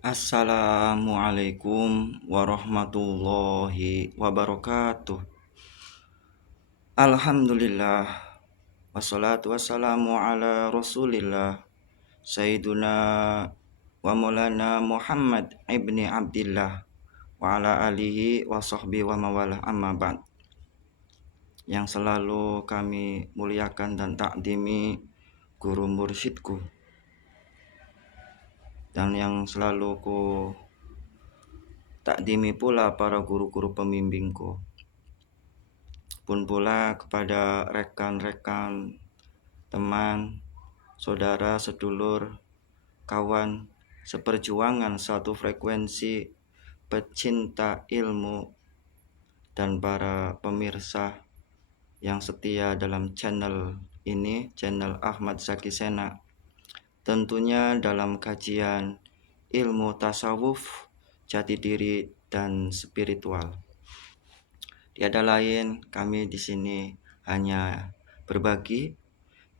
Assalamualaikum warahmatullahi wabarakatuh. Alhamdulillah, wassalatu wassalamu ala rasulillah Sayyiduna wa maulana Muhammad ibni Abdillah wa ala alihi wa sahbihi wa mawalah, amma ba'd. Yang selalu kami muliakan dan takdimi guru mursyidku, dan yang selalu ku takdimi pula para guru-guru pembimbingku, pun pula kepada rekan-rekan, teman, saudara, sedulur, kawan, seperjuangan satu frekuensi, pecinta ilmu, dan para pemirsa yang setia dalam channel ini, channel Ahmad Zaki Sena, tentunya dalam kajian ilmu tasawuf, jati diri, dan spiritual. Tiada lain, kami di sini hanya berbagi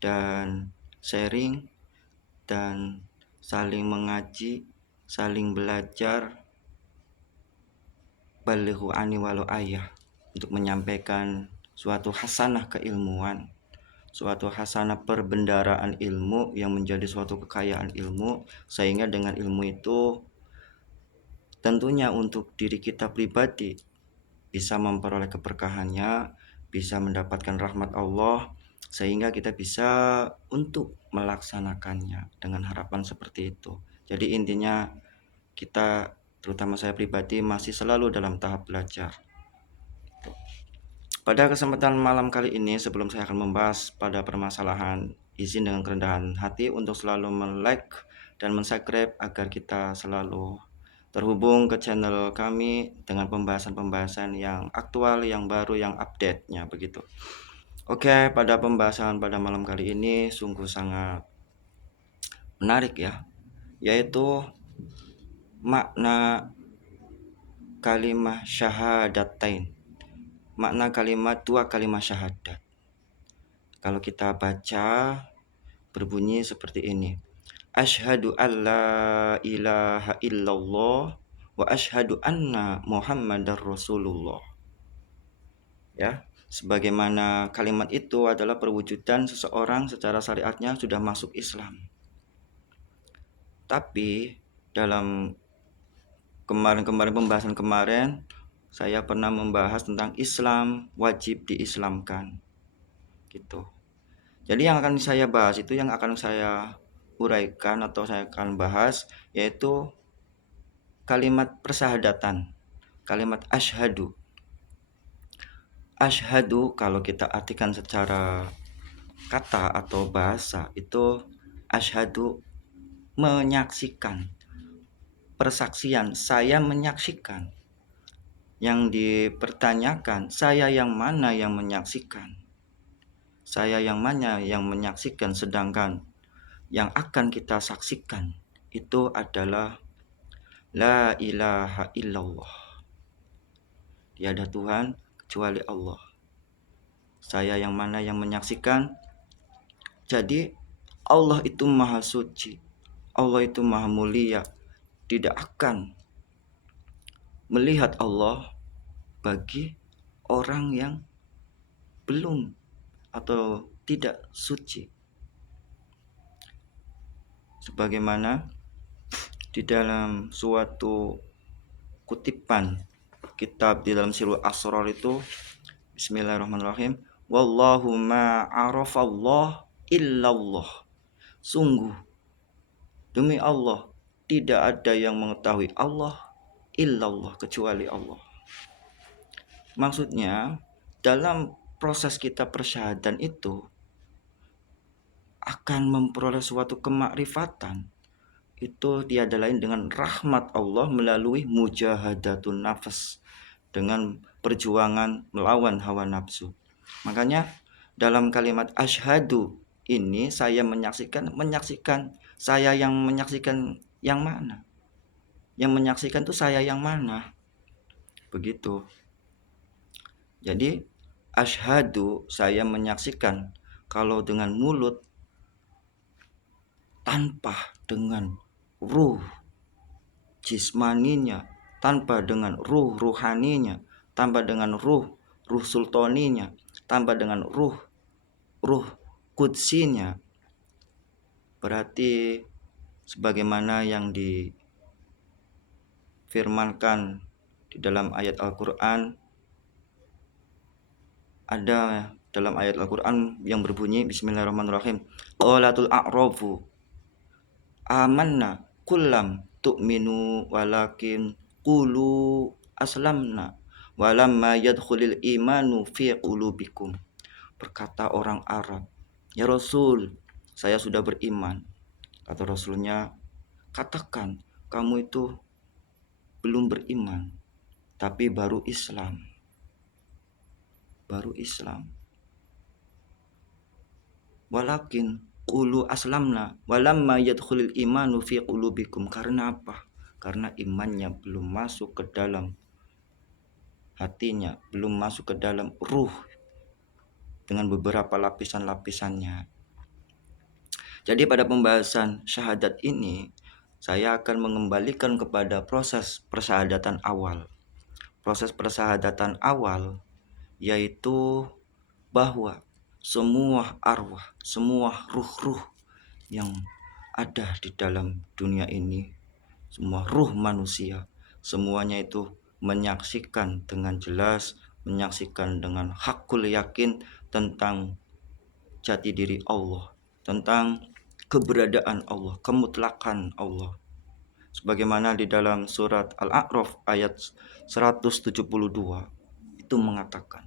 dan sharing dan saling mengaji, saling belajar, balighu ani walau ayah, untuk menyampaikan suatu hasanah keilmuan, suatu hasanah perbendaraan ilmu yang menjadi suatu kekayaan ilmu, sehingga dengan ilmu itu tentunya untuk diri kita pribadi bisa memperoleh keberkahannya, bisa mendapatkan rahmat Allah, sehingga kita bisa untuk melaksanakannya dengan harapan seperti itu. Jadi intinya kita, terutama saya pribadi, masih selalu dalam tahap belajar. Pada kesempatan malam kali ini, sebelum saya akan membahas pada permasalahan, izin dengan kerendahan hati untuk selalu like dan subscribe agar kita selalu terhubung ke channel kami dengan pembahasan-pembahasan yang aktual, yang baru, yang update-nya begitu. Oke, pada pembahasan pada malam kali ini sungguh sangat menarik ya, yaitu makna kalimat syahadatain. Makna kalimat dua kalimat syahadat. Kalau kita baca berbunyi seperti ini. Asyhadu alla ilaha illallah wa asyhadu anna Muhammadar Rasulullah. Ya, sebagaimana kalimat itu adalah perwujudan seseorang secara syariatnya sudah masuk Islam. Tapi dalam kemarin pembahasan kemarin, saya pernah membahas tentang Islam wajib diislamkan. Gitu. Jadi yang akan saya bahas itu, yang akan saya uraikan atau saya akan bahas, yaitu kalimat persyahadatan, kalimat asyhadu. Asyhadu kalau kita artikan secara kata atau bahasa itu asyhadu menyaksikan, persaksian, saya menyaksikan. Yang dipertanyakan, saya yang mana yang menyaksikan? Saya yang mana yang menyaksikan, sedangkan yang akan kita saksikan itu adalah la ilaha illallah. Tiada Tuhan kecuali Allah. Saya yang mana yang menyaksikan? Jadi Allah itu maha suci, Allah itu maha mulia. Tidak akan melihat Allah bagi orang yang belum atau tidak suci. Sebagaimana di dalam suatu kutipan kitab di dalam Sirul Asrar itu, bismillahirrahmanirrahim, wallahu ma'arafallah illallah. Sungguh demi Allah, tidak ada yang mengetahui Allah illallah, kecuali Allah. Maksudnya dalam proses kita persyahadan itu akan memperoleh suatu kemakrifatan, itu tiada lain dengan rahmat Allah melalui mujahadatun nafas, dengan perjuangan melawan hawa nafsu. Makanya dalam kalimat asyhadu ini saya menyaksikan, saya yang menyaksikan yang mana? Yang menyaksikan itu saya yang mana? Begitu. Jadi asyhadu, saya menyaksikan, kalau dengan mulut tanpa dengan ruh, jismaninya, tanpa dengan ruh ruhaninya, tanpa dengan ruh sultaninya, tanpa dengan ruh kudsinya. Berarti sebagaimana yang difirmankan di dalam ayat Al-Quran, ada dalam ayat Al-Quran yang berbunyi Bismillahirrahmanirrahim, qalatul a'rafu amanna kullam tu'minu walakin qulu aslamna walamma yadkhulil imanu fi qulubikum. Berkata orang Arab, ya Rasul, saya sudah beriman. Kata Rasulnya, katakan kamu itu belum beriman, tapi baru Islam. Walakin qulu aslamna walamma yadkhulil imanu fi qulubikum. Karena apa? Karena imannya belum masuk ke dalam hatinya, belum masuk ke dalam ruh dengan beberapa lapisan-lapisannya. Jadi pada pembahasan syahadat ini, saya akan mengembalikan kepada proses persyahadatan awal. Proses persyahadatan awal yaitu bahwa semua arwah, semua ruh-ruh yang ada di dalam dunia ini, semua ruh manusia, semuanya itu menyaksikan dengan jelas, menyaksikan dengan hakul yakin tentang jati diri Allah, tentang keberadaan Allah, kemutlakan Allah. Sebagaimana di dalam surat Al-A'raf ayat 172 itu mengatakan,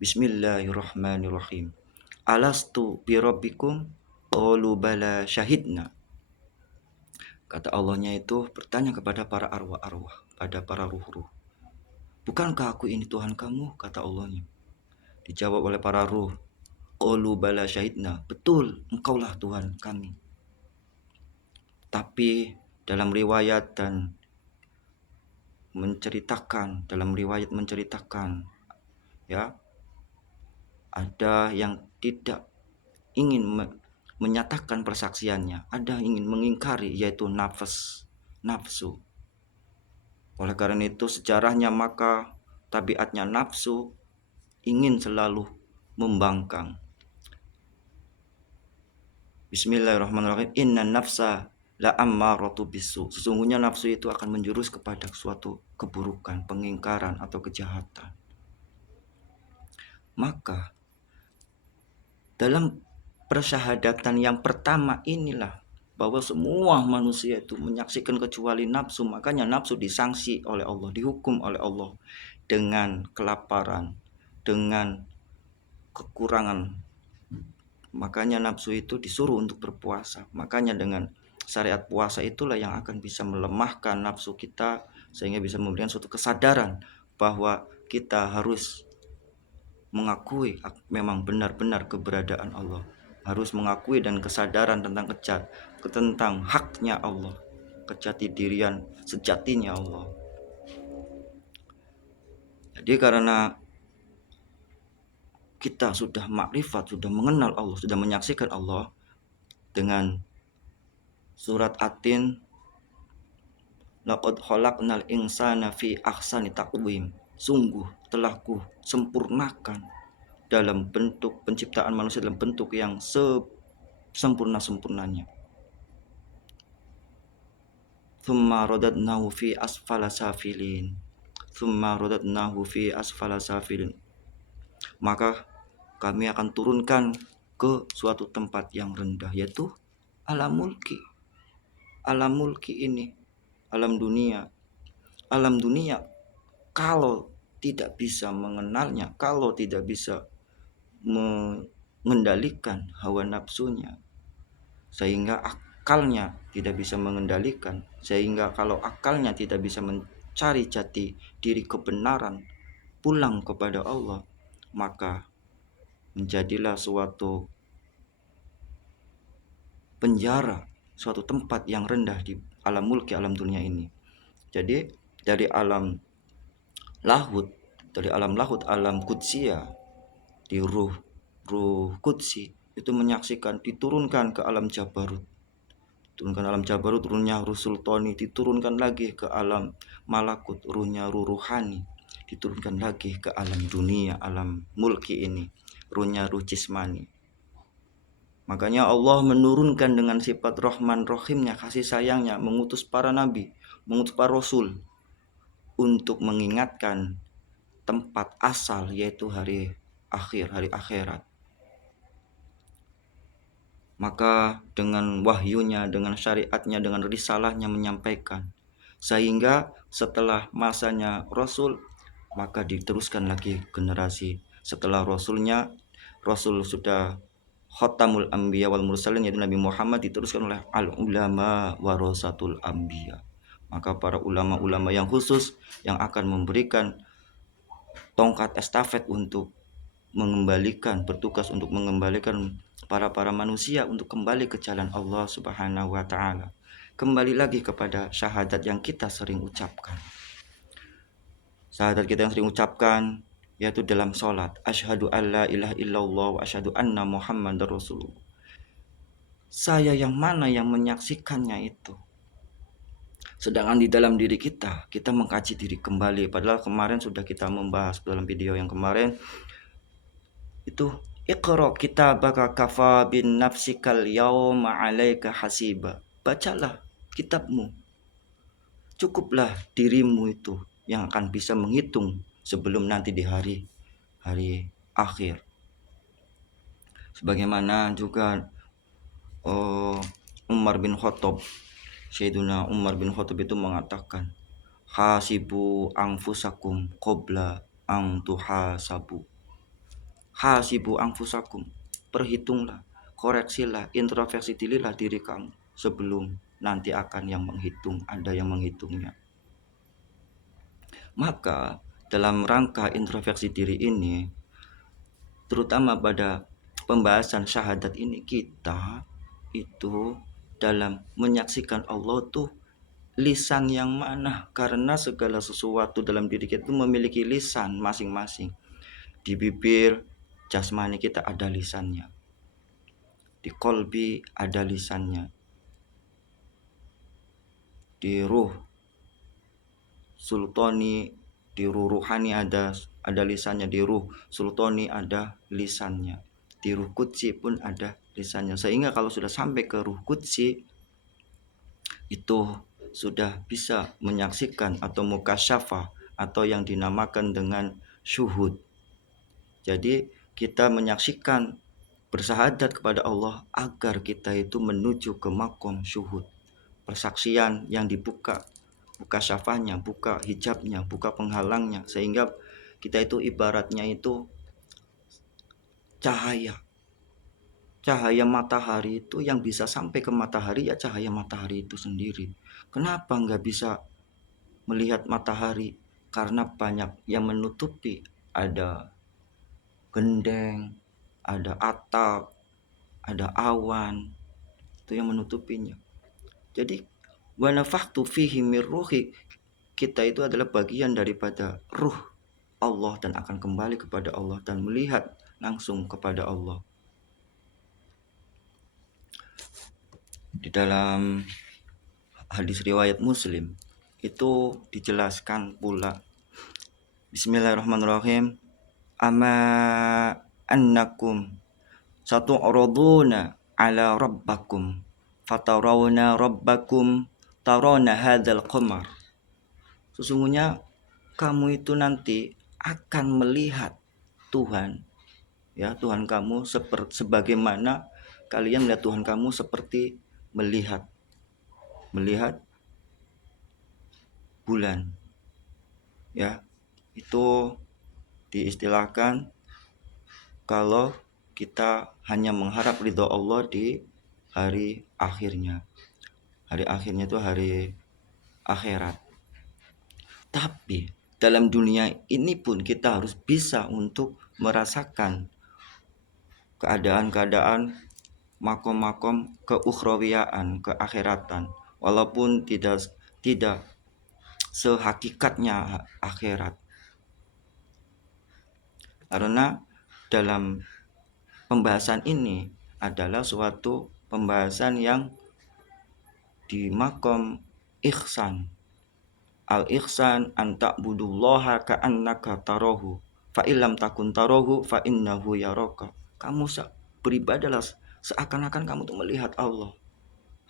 Bismillahirrahmanirrahim. Alastu birabbikum? Qalu bala syahidna. Kata Allahnya itu bertanya kepada para arwah-arwah, pada para ruh-ruh. Bukankah aku ini Tuhan kamu? Kata Allahnya. Dijawab oleh para ruh, qalu bala syahidna. Betul, engkaulah Tuhan kami. Tapi dalam riwayat menceritakan, ya, ada yang tidak ingin menyatakan persaksiannya, ada yang ingin mengingkari, yaitu nafsu. Oleh karena itu sejarahnya maka tabiatnya nafsu ingin selalu membangkang. Bismillahirrahmanirrahim. Inna nafsa la ammaratu bisu. Sesungguhnya nafsu itu akan menjurus kepada suatu keburukan, pengingkaran atau kejahatan. Maka dalam persyahadatan yang pertama inilah bahwa semua manusia itu menyaksikan kecuali nafsu. Makanya nafsu disanksi oleh Allah, dihukum oleh Allah dengan kelaparan, dengan kekurangan. Makanya nafsu itu disuruh untuk berpuasa. Makanya dengan syariat puasa itulah yang akan bisa melemahkan nafsu kita, sehingga bisa memberikan suatu kesadaran bahwa kita harus mengakui memang benar-benar keberadaan Allah, harus mengakui dan kesadaran tentang haknya Allah, kejati dirian sejatinya Allah. Jadi karena kita sudah makrifat, sudah mengenal Allah, sudah menyaksikan Allah dengan surat Atin, laqad khalaqnal insana fi ahsani taqwim. Sungguh telah ku sempurnakan dalam bentuk penciptaan manusia dalam bentuk yang sempurna-sempurnanya. Tsumma radadnahu fi asfala safilin. Maka kami akan turunkan ke suatu tempat yang rendah, yaitu alam mulki. Alam mulki ini, alam dunia. Alam dunia kalau tidak bisa mengenalnya, kalau tidak bisa mengendalikan hawa nafsunya, sehingga akalnya tidak bisa mengendalikan, sehingga kalau akalnya tidak bisa mencari jati diri kebenaran, pulang kepada Allah, maka menjadilah suatu penjara, suatu tempat yang rendah di alam mulki, alam dunia ini. Jadi dari alam lahut, alam kudsia, di ruh kudsi itu menyaksikan, diturunkan ke alam jabarut, Turunkan alam jabarut, ruhnya ruh sultani, diturunkan lagi ke alam malakut, ruhnya ruh ruhani, diturunkan lagi ke alam dunia, alam mulki ini, ruhnya ruh jismani. Makanya Allah menurunkan dengan sifat Rahman Rahimnya, kasih sayangnya, mengutus para nabi, mengutus para rasul untuk mengingatkan tempat asal, yaitu hari akhir, hari akhirat. Maka dengan wahyunya, dengan syariatnya, dengan risalahnya menyampaikan, sehingga setelah masanya Rasul, maka diteruskan lagi generasi setelah Rasulnya. Rasul sudah Khatamul Anbiya wal Mursalin, yaitu Nabi Muhammad, diteruskan oleh al-ulama warasatul anbiya. Maka para ulama-ulama yang khusus yang akan memberikan tongkat estafet untuk mengembalikan, bertugas untuk mengembalikan para manusia untuk kembali ke jalan Allah Subhanahu wa taala. Kembali lagi kepada syahadat yang kita sering ucapkan. Syahadat kita yang sering ucapkan yaitu dalam salat, asyhadu alla ilaha illallah wa asyhadu anna muhammadar rasulullah. Saya yang mana yang menyaksikannya itu? Sedangkan di dalam diri kita mengkaji diri kembali. Padahal kemarin sudah kita membahas dalam video yang kemarin itu, iqra kitabaka kafa bin nafsikal yawma 'alaika hasiba. Bacalah kitabmu, cukuplah dirimu itu yang akan bisa menghitung sebelum nanti di hari akhir. Sebagaimana juga Umar bin Khattab, Sayyiduna Umar bin Khattab itu mengatakan, hasibu anfusakum qabla an tuhasabu. Hasibu anfusakum, perhitunglah, koreksilah, introspeksi dirilah diri kamu sebelum nanti akan yang menghitung, ada yang menghitungnya. Maka dalam rangka introspeksi diri ini, terutama pada pembahasan syahadat ini, kita itu dalam menyaksikan Allah tuh lisan yang mana, karena segala sesuatu dalam diri kita itu memiliki lisan masing-masing. Di bibir jasmani kita ada lisannya, di kolbi ada lisannya, di ruh sultani, di ruh ruhani ada lisannya, di ruh sultani ada lisannya, di ruh qudsi pun ada lisannya. Sehingga kalau sudah sampai ke ruh qudsi itu sudah bisa menyaksikan atau mukasyafah atau yang dinamakan dengan syuhud. Jadi kita menyaksikan, bersahadat kepada Allah agar kita itu menuju ke makom syuhud, persaksian yang dibuka, buka syafahnya, buka hijabnya, buka penghalangnya, sehingga kita itu ibaratnya itu cahaya matahari itu yang bisa sampai ke matahari, ya cahaya matahari itu sendiri. Kenapa nggak bisa melihat matahari? Karena banyak yang menutupi, ada gendeng, ada atap, ada awan, itu yang menutupinya. Jadi wa nafakhtu fihi mir ruhi, kita itu adalah bagian daripada ruh Allah dan akan kembali kepada Allah dan melihat langsung kepada Allah. Di dalam hadis riwayat Muslim itu dijelaskan pula, Bismillahirrahmanirrahim, ama annakum satu'raduna ala rabbakum fatarawna rabbakum tarawna hadzal qamar. Sesungguhnya kamu itu nanti akan melihat Tuhan, ya, Tuhan kamu sebagaimana kalian melihat Tuhan kamu seperti melihat bulan, ya. Itu diistilahkan kalau kita hanya mengharap ridho Allah di hari akhirnya. Hari akhirnya itu hari akhirat. Tapi dalam dunia ini pun kita harus bisa untuk merasakan keadaan-keadaan makom-makom keukhrawiyaan, keakhiratan, walaupun tidak sehakikatnya akhirat. Karena dalam pembahasan ini adalah suatu pembahasan yang di makom ihsan. Al-ihsan an ta'budullaha ka'annaka tarahu fa illam takun tarahu fa innahu yaraka. Kamu beribadalah seakan-akan kamu tuh melihat Allah.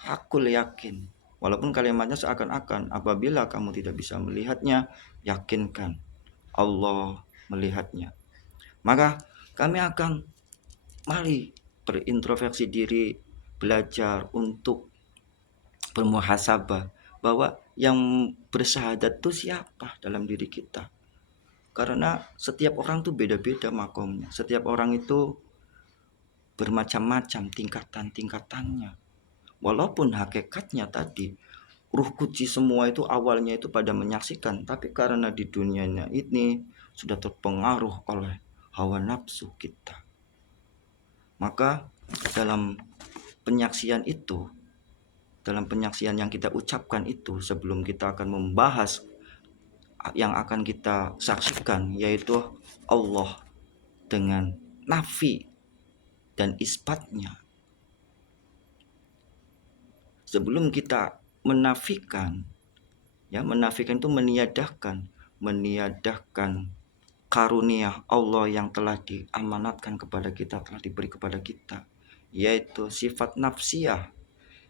Hakul yakin. Walaupun kalimatnya seakan-akan, apabila kamu tidak bisa melihatnya, yakinkan Allah melihatnya. Maka kami akan mari berintrospeksi diri, belajar untuk bermuhasabah bahwa yang bersyahadat itu siapa dalam diri kita. Karena setiap orang tuh beda-beda makomnya. Setiap orang itu bermacam-macam tingkatan-tingkatannya. Walaupun hakikatnya tadi ruh kudus semua itu awalnya itu pada menyaksikan, tapi karena di dunianya ini sudah terpengaruh oleh hawa nafsu kita. Maka dalam penyaksian itu, dalam penyaksian yang kita ucapkan itu, sebelum kita akan membahas yang akan kita saksikan, yaitu Allah dengan nafi dan isbatnya. Sebelum kita menafikan, ya, menafikan itu meniadakan karunia Allah yang telah diamanatkan kepada kita, telah diberi kepada kita, yaitu sifat nafsiyah,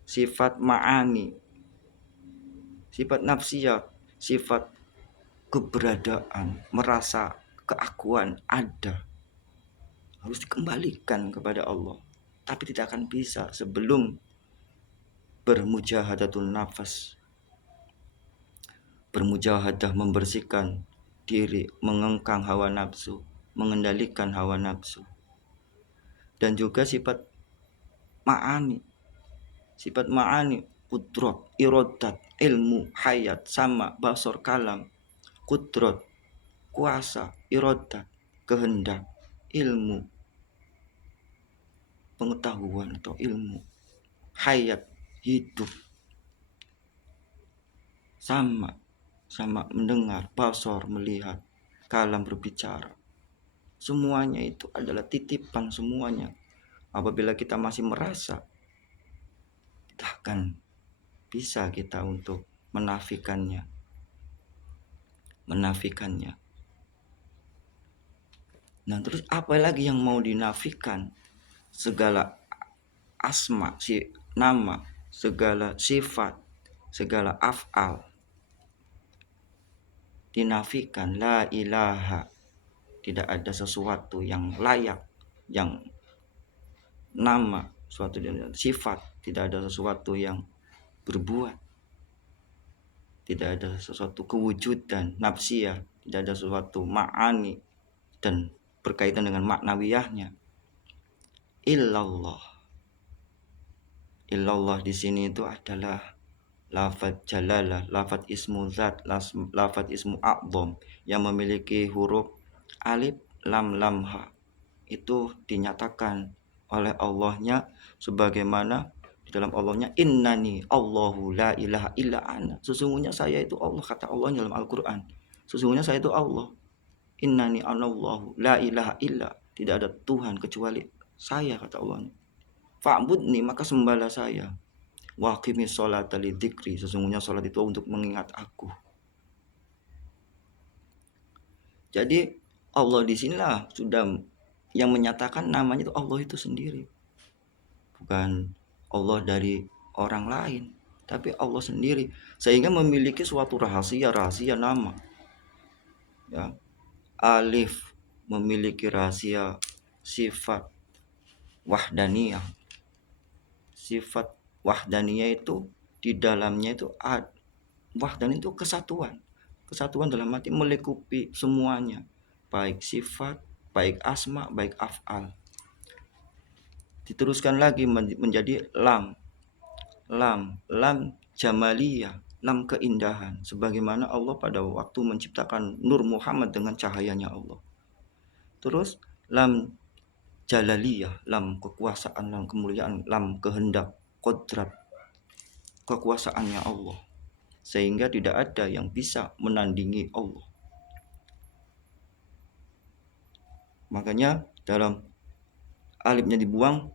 sifat ma'ani. Sifat nafsiyah, sifat keberadaan, merasa keakuan ada, harus dikembalikan kepada Allah. Tapi tidak akan bisa sebelum bermujahadatun nafas, bermujahadah membersihkan diri, mengengkang hawa nafsu, mengendalikan hawa nafsu. Dan juga sifat ma'ani, sifat ma'ani, kudrat, irodat, ilmu, hayat, sama, basor, kalam, kudrat, kuasa, irodat, kehendak, ilmu, pengetahuan atau ilmu, hayat, hidup, sama mendengar, basor melihat, kalam berbicara. Semuanya itu adalah titipan semuanya. Apabila kita masih merasa, tidak akan bisa kita untuk menafikannya. Nah, terus apa lagi yang mau dinafikan? Segala asma, nama, segala sifat, segala af'al dinafikan. La ilaha, tidak ada sesuatu yang layak, yang nama, suatu sifat, tidak ada sesuatu yang berbuat, tidak ada sesuatu kewujudan nafsiyah, tidak ada sesuatu ma'ani dan berkaitan dengan maknawiyahnya. Illallah di sini itu adalah lafaz jalalah, lafaz ismu zat, lafaz ismu a'dham yang memiliki huruf alif, lam, ha. Itu dinyatakan oleh Allahnya sebagaimana di dalam Allahnya, innani Allahu la ilaha illa ana. Sesungguhnya saya itu Allah, kata Allah dalam Al-Quran. Sesungguhnya saya itu Allah. Innani anallahu la ilaha illa, tidak ada Tuhan kecuali saya, kata Allah. Fa'budni, maka sembahlah saya. Wa aqimis sholata lidzikri, sesungguhnya salat itu untuk mengingat aku. Jadi Allah di sinilah sudah yang menyatakan namanya itu Allah itu sendiri. Bukan Allah dari orang lain, tapi Allah sendiri, sehingga memiliki suatu rahasia nama. Ya. Alif memiliki rahasia sifat wahdaniyah. Sifat wahdaniyah itu di dalamnya itu wahdan itu kesatuan dalam arti melingkupi semuanya, baik sifat, baik asma, baik af'al. Diteruskan lagi menjadi lam jamaliyah, lam keindahan, sebagaimana Allah pada waktu menciptakan Nur Muhammad dengan cahayanya Allah. Terus lam jalaliyah, lam kekuasaan, lam kemuliaan, lam kehendak, kodrat, kekuasaannya Allah, sehingga tidak ada yang bisa menandingi Allah. Makanya dalam alifnya dibuang,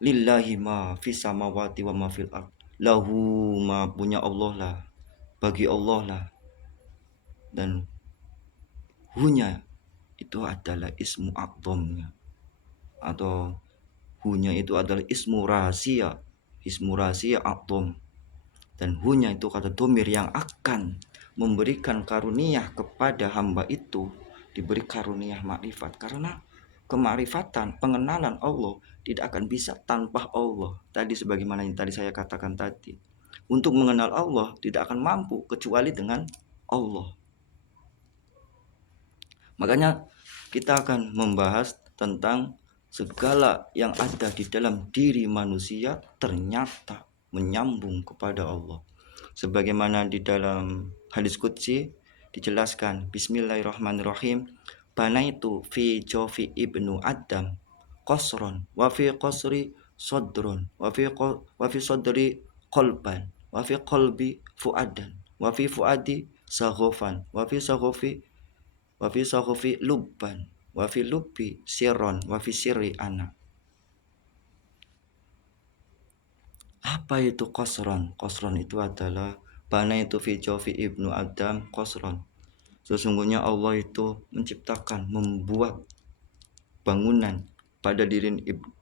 lillahi ma fis samawati wa ma fil ard, lahu ma punya Allah lah, bagi Allah lah, dan hunya itu adalah ismu a'dhamnya, atau hunya itu adalah ismu rahasia a'dham, dan hunya itu kata domir yang akan memberikan karunia kepada hamba itu, diberi karunia makrifat, karena kemarifatan, pengenalan Allah tidak akan bisa tanpa Allah. Tadi sebagaimana yang tadi saya katakan tadi, untuk mengenal Allah tidak akan mampu kecuali dengan Allah. Makanya kita akan membahas tentang segala yang ada di dalam diri manusia ternyata menyambung kepada Allah. Sebagaimana di dalam hadis qudsi dijelaskan, Bismillahirrahmanirrahim, banaitu fi jofi ibnu Adam qasron wa fi qasri sodron wa fi sodri qalban wa fi qalbi fuadan wa fi fuadi saghofan wa fi saghofi lubban wa fi lubbi sirron wa fi sirri ana. Apa itu qasron? Qasron itu adalah bana itu fi jofi ibnu Adam qasron. Sesungguhnya Allah itu menciptakan, membuat bangunan pada diri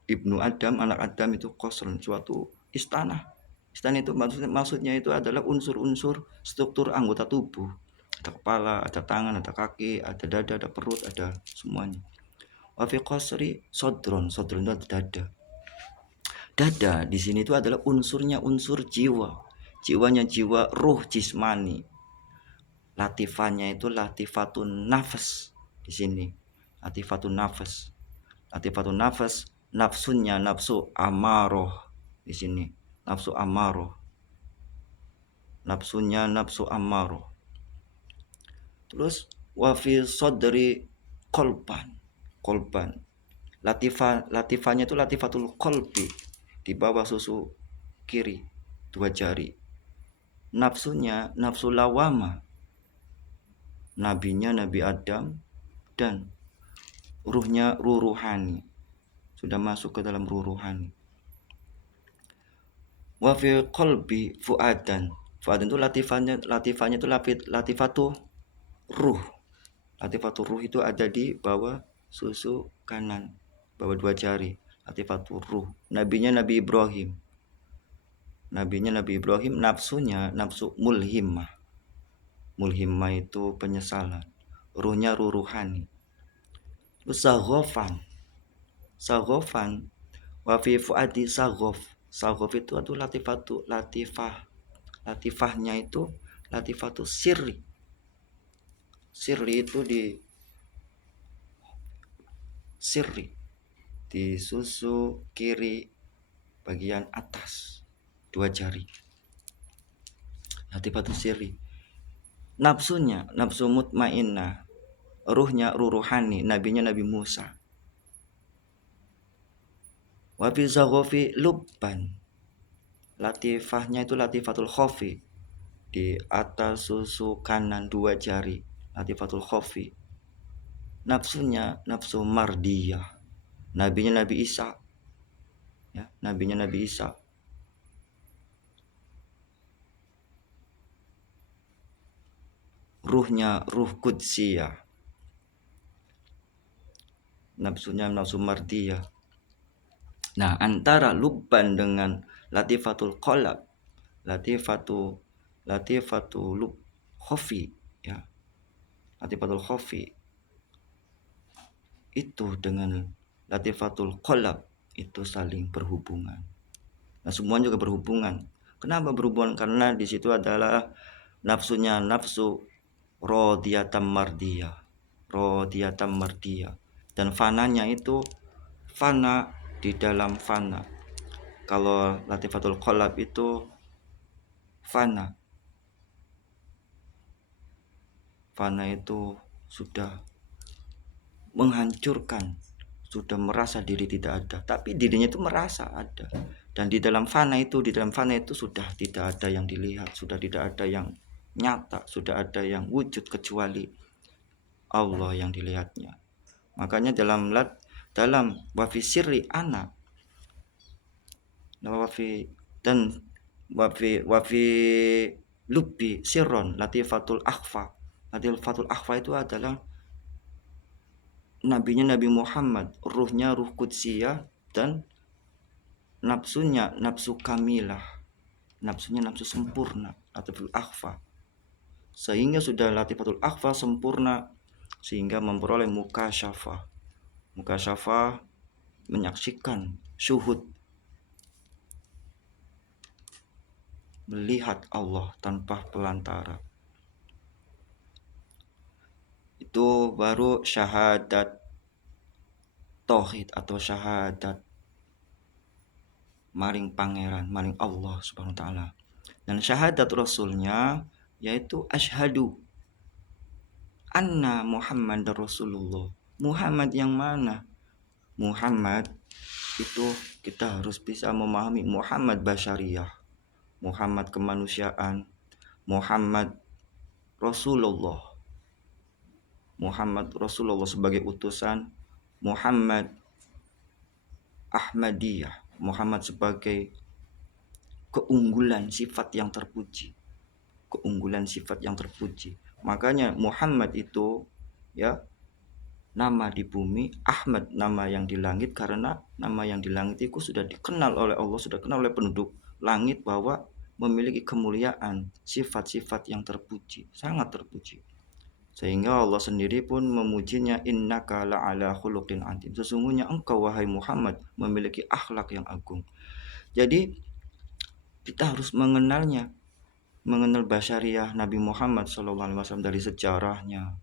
ibnu Adam, anak Adam itu qasron, suatu istana. Istana itu maksudnya itu adalah unsur-unsur struktur anggota tubuh. Ada kepala, ada tangan, ada kaki, ada dada, ada perut, ada semuanya. Wa fi qasri sodron, sodron itu ada dada. Dada di sini itu adalah unsurnya unsur jiwa. Jiwanya jiwa ruh jismani. Latifahnya itu latifatun nafas di sini. Latifatun nafas. Latifatun nafas, nafsunya nafsu amaroh di sini. Nafsu amaroh. Nafsunya nafsu amaroh. Terus wa fi sodri kolban. Kolban. Latifahnya itu latifatul kolbi, di bawah susu kiri, 2 jari. Nafsunya nafsu lawama, nabinya Nabi Adam, dan ruhnya ruh ruhani, sudah masuk ke dalam ruh ruhani. Wa fi qalbi fuadan. Fuadan itu latifahnya itu latifatu ruh. Latifatu ruh itu ada di bawah susu kanan, bawah 2 jari. Latifatu ruh. Nabinya Nabi Ibrahim. Nafsunya nafsu mulhimah. Mulhimah itu penyesalan. Ruhnya ruh ruhani. Saghofan wa fi fuadi saghof. Saghof itu adalah latifahnya itu latifatu sirri. Sirri itu di susu kiri bagian atas 2 jari. Latifatu sirri. Nafsunya nafsu mutmainnah, ruhnya ruh ruhani, nabinya Nabi Musa. Wa fi zaghofi lubban. Latifahnya itu latifatul khofi, di atas susu kanan 2 jari. Latifatul khofi. Nafsunya nafsu mardiyah, nabinya Nabi Isa. Ya, nabinya Nabi Isa. Ruhnya ruh kudsiyah. Nafsunya nafsu mardiyah. Nah, antara lubban dengan latifatul qalab, latifatu lub khofi, ya. Latifatul khofi itu dengan latifatul qalab itu saling berhubungan. Nah, semuanya juga berhubungan. Kenapa berhubungan? Karena di situ adalah nafsunya nafsu rodiyatam mardiyah. Dan fananya itu fana di dalam fana. Kalau latifatul qalab itu fana itu sudah menghancurkan, sudah merasa diri tidak ada, tapi dirinya itu merasa ada. Dan di dalam fana itu sudah tidak ada yang dilihat, sudah tidak ada yang nyata, sudah ada yang wujud kecuali Allah yang dilihatnya. Makanya dalam wafi sirri anak, wafi, dan Wafi lubbi sirron latifatul akhfa. Latifatul akhfa itu adalah nabinya Nabi Muhammad, ruhnya ruh kudsiyah, dan nafsunya nafsu kamilah, nafsunya nafsu sempurna, latifatul akhfa. Sehingga sudah latifatul akhfa sempurna, sehingga memperoleh mukasyafah. Mukasyafah menyaksikan syuhud, melihat Allah tanpa pelantara. Itu baru syahadat tauhid atau syahadat maring pangeran, maring Allah Subhanahu wa taala. Dan syahadat rasulnya yaitu asyhadu anna Muhammadar Rasulullah. Muhammad yang mana? Muhammad itu kita harus bisa memahami Muhammad basyariyah, Muhammad kemanusiaan, Muhammad Rasulullah. Muhammad Rasulullah sebagai utusan, Muhammad Ahmadiyah, Muhammad sebagai keunggulan sifat yang terpuji. Keunggulan sifat yang terpuji. Makanya Muhammad itu ya nama di bumi, Ahmad nama yang di langit, karena nama yang di langit itu sudah dikenal oleh Allah, sudah dikenal oleh penduduk langit bahwa memiliki kemuliaan, sifat-sifat yang terpuji, sangat terpuji. Sehingga Allah sendiri pun memujinya, innaka la'ala khuluqin adzim. Sesungguhnya engkau wahai Muhammad memiliki akhlak yang agung. Jadi kita harus mengenalnya, mengenal basyariah Nabi Muhammad SAW dari sejarahnya,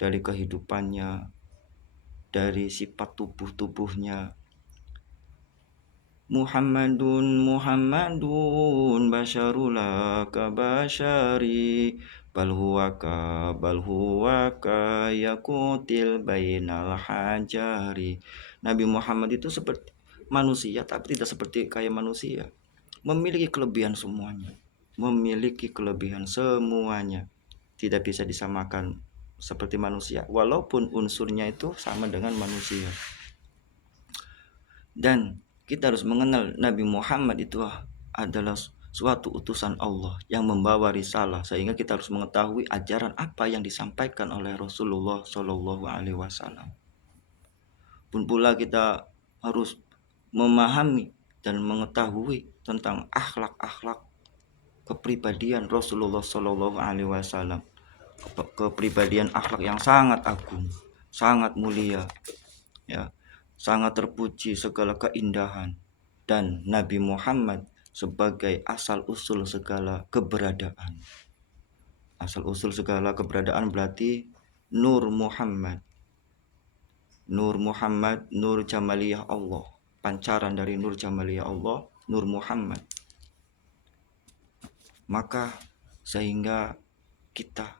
dari kehidupannya, dari sifat tubuhnya. Muhammadun basyarula ka basyari bal huwa ka yakutil bainal hajari. Nabi Muhammad itu seperti manusia tapi tidak seperti kayak manusia. Memiliki kelebihan semuanya. Memiliki kelebihan semuanya. Tidak bisa disamakan seperti manusia walaupun unsurnya itu sama dengan manusia. Dan kita harus mengenal Nabi Muhammad itu adalah suatu utusan Allah yang membawa risalah, sehingga kita harus mengetahui ajaran apa yang disampaikan oleh Rasulullah Shallallahu Alaihi Wasallam. Pun pula kita harus memahami dan mengetahui tentang akhlak-akhlak kepribadian Rasulullah Shallallahu Alaihi Wasallam, kepribadian akhlak yang sangat agung, sangat mulia, ya, sangat terpuji segala keindahan. Dan Nabi Muhammad sebagai asal usul segala keberadaan. Asal usul segala keberadaan berarti Nur Muhammad. Nur Muhammad, Nur Jamaliyah Allah. Pancaran dari Nur Jamaliyah Allah, Nur Muhammad. Maka sehingga kita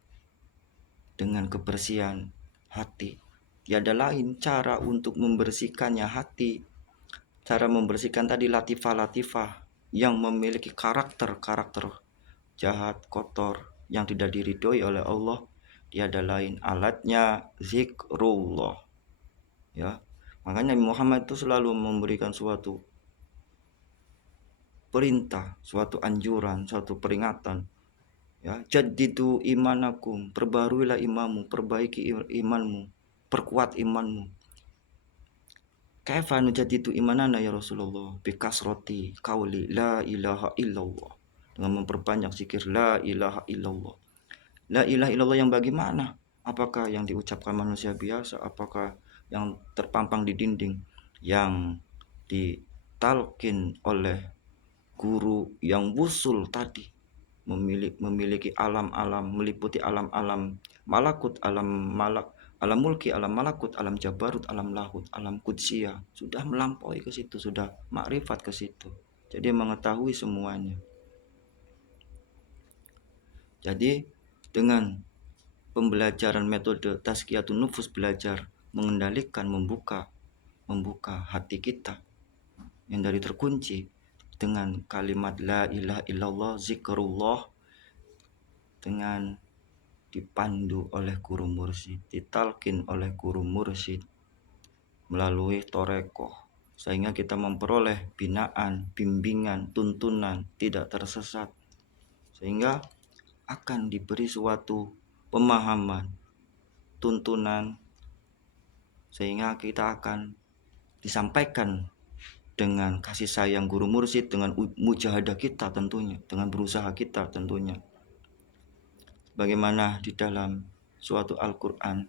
dengan kebersihan hati, tiada lain cara untuk membersihkannya hati. Cara membersihkan tadi latifah-latifah yang memiliki karakter-karakter jahat, kotor, yang tidak diridhoi oleh Allah, tiada lain alatnya zikrullah. Ya, makanya Nabi Muhammad itu selalu memberikan suatu perintah, suatu anjuran, suatu peringatan. Ya, jaddidu imanakum, perbaruilah imanmu, perbaiki imanmu, perkuat imanmu. Kaifa nujaddidu imanana ya Rasulullah? Bikasroti qauli la ilaha illallah. Dengan memperbanyak zikir la ilaha illallah. La ilaha illallah yang bagaimana? Apakah yang diucapkan manusia biasa? Apakah yang terpampang di dinding? Yang ditalkin oleh guru yang wusul tadi, memiliki alam-alam, meliputi alam-alam malakut, alam malak, alam mulki, alam malakut, alam jabarut, alam lahut, alam kudsiyah. Sudah melampaui ke situ, sudah makrifat ke situ. Jadi mengetahui semuanya. Jadi dengan pembelajaran metode tazkiyatun nufus, belajar mengendalikan, membuka hati kita yang dari terkunci dengan kalimat la ilaha illallah, zikrullah, dengan dipandu oleh guru mursyid, ditalkin oleh guru mursyid melalui torekoh, sehingga kita memperoleh binaan, bimbingan, tuntunan, tidak tersesat, sehingga akan diberi suatu pemahaman, tuntunan, sehingga kita akan disampaikan dengan kasih sayang guru mursyid, dengan mujahadah kita tentunya, dengan berusaha kita tentunya. Bagaimana di dalam suatu Al-Quran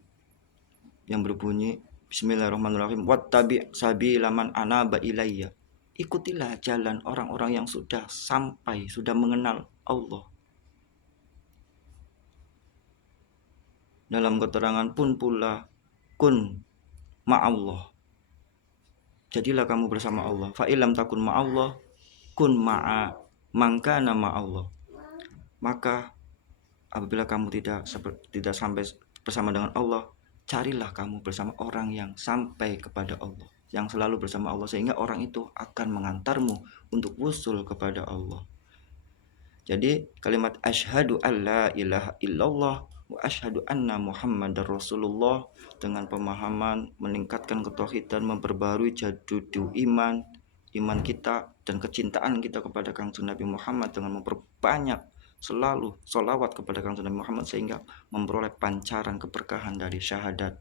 yang berbunyi Bismillahirrahmanirrahim, wattabi' sabila man anaba ilayya. Ikutilah jalan orang-orang yang sudah sampai, sudah mengenal Allah. Dalam keterangan pun pula, kun ma'allah, jadilah kamu bersama Allah. Fa'ilam takun ma'allah, kun ma'a mangkana ma'allah. Maka apabila kamu tidak sampai bersama dengan Allah, carilah kamu bersama orang yang sampai kepada Allah, yang selalu bersama Allah, sehingga orang itu akan mengantarmu untuk wusul kepada Allah. Jadi kalimat asyhadu alla ilaha illallah wa asyhadu anna muhammadar rasulullah, dengan pemahaman meningkatkan ketauhidan, memperbarui jadudu iman kita dan kecintaan kita kepada Kangjeng Nabi Muhammad, dengan memperbanyak selalu sholawat kepada Kangjeng Nabi Muhammad, sehingga memperoleh pancaran keberkahan dari syahadat,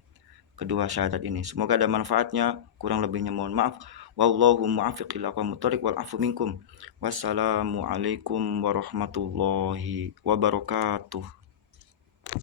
kedua syahadat ini. Semoga ada manfaatnya, kurang lebihnya mohon maaf. Wallahu muwaffiq ila aqwamit thoriq wal afu minkum. Wassalamualaikum warahmatullahi wabarakatuh.